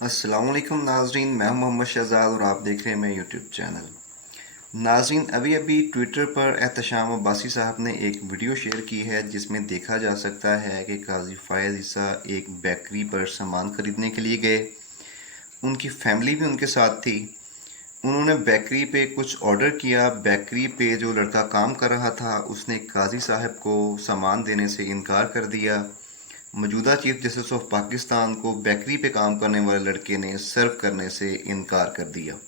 अस्सलामुअलैकुम नाजरीन, मैं मोहम्मद शहजाद और आप देख रहे हैं मेरा यूट्यूब चैनल। नाजरीन, अभी ट्विटर पर एहतशाम अब्बासी साहब ने एक वीडियो शेयर की है जिसमें देखा जा सकता है कि काजी फ़ायज़ ईसा एक बेकरी पर सामान ख़रीदने के लिए गए। उनकी फैमिली भी उनके साथ थी। उन्होंने बेकरी पे कुछ ऑर्डर किया। बेकरी पे जो लड़का काम कर रहा था उसने काजी साहब को सामान देने से इनकार कर दिया। मौजूदा चीफ जस्टिस ऑफ पाकिस्तान को बेकरी पे काम करने वाले लड़के ने सर्व करने से इनकार कर दिया।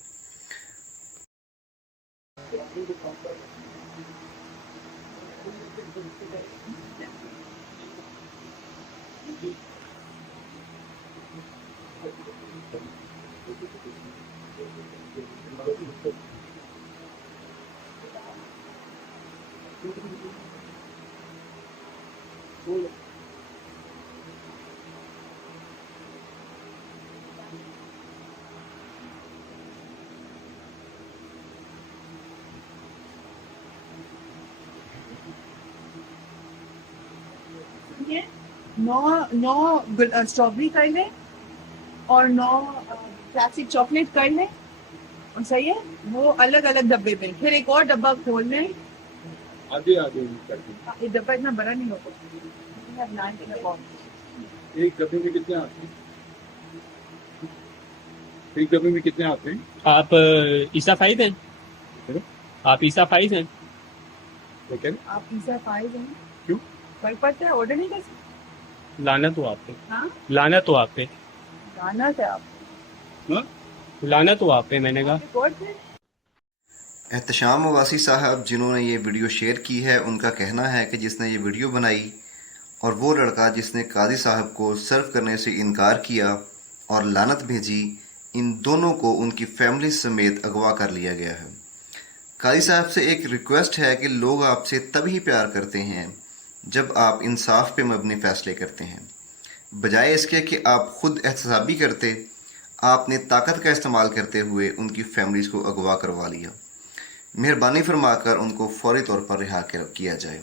नौ नौ स्ट्रॉबेरी कर लें और 9 क्लासिक चॉकलेट कर लें। और सही है, वो अलग अलग डब्बे में। फिर एक और डब्बा खोल लें। आगे आगे कर दी। ये डब्बा इतना बड़ा नहीं होता। एक डब्बे में कितने आते हैं? एक डब्बे में कितने आते हैं? आप ईसा फाइज हैं? आप ईसा फाइज हैं? लेकिन आप पिज्जा पाए हैं? क्यों? फर्क पड़ता है, ऑर्डर नहीं कर सकते। लानत हो आप पे, हाँ, लानत हो आप पे, गाना था आप हाँ? लानत हो आप पे, मैंने कहा। रिकॉर्ड थे। एहतशाम अब्बासी साहब जिन्होंने ये वीडियो शेयर की है, उनका कहना है कि जिसने ये वीडियो बनाई और वो लड़का जिसने काजी साहब को सर्व करने से इनकार किया और लानत भेजी, इन दोनों को उनकी फैमिली समेत अगवा कर लिया गया है। काजी साहब से एक रिक्वेस्ट है कि लोग आपसे तभी प्यार करते हैं जब आप इंसाफ पे मबनी फ़ैसले करते हैं। बजाय इसके कि आप खुद एहतसाबी करते, आपने ताकत का इस्तेमाल करते हुए उनकी फैमिलीज़ को अगवा करवा लिया। मेहरबानी फरमाकर उनको फौरी तौर पर रिहा किया जाए।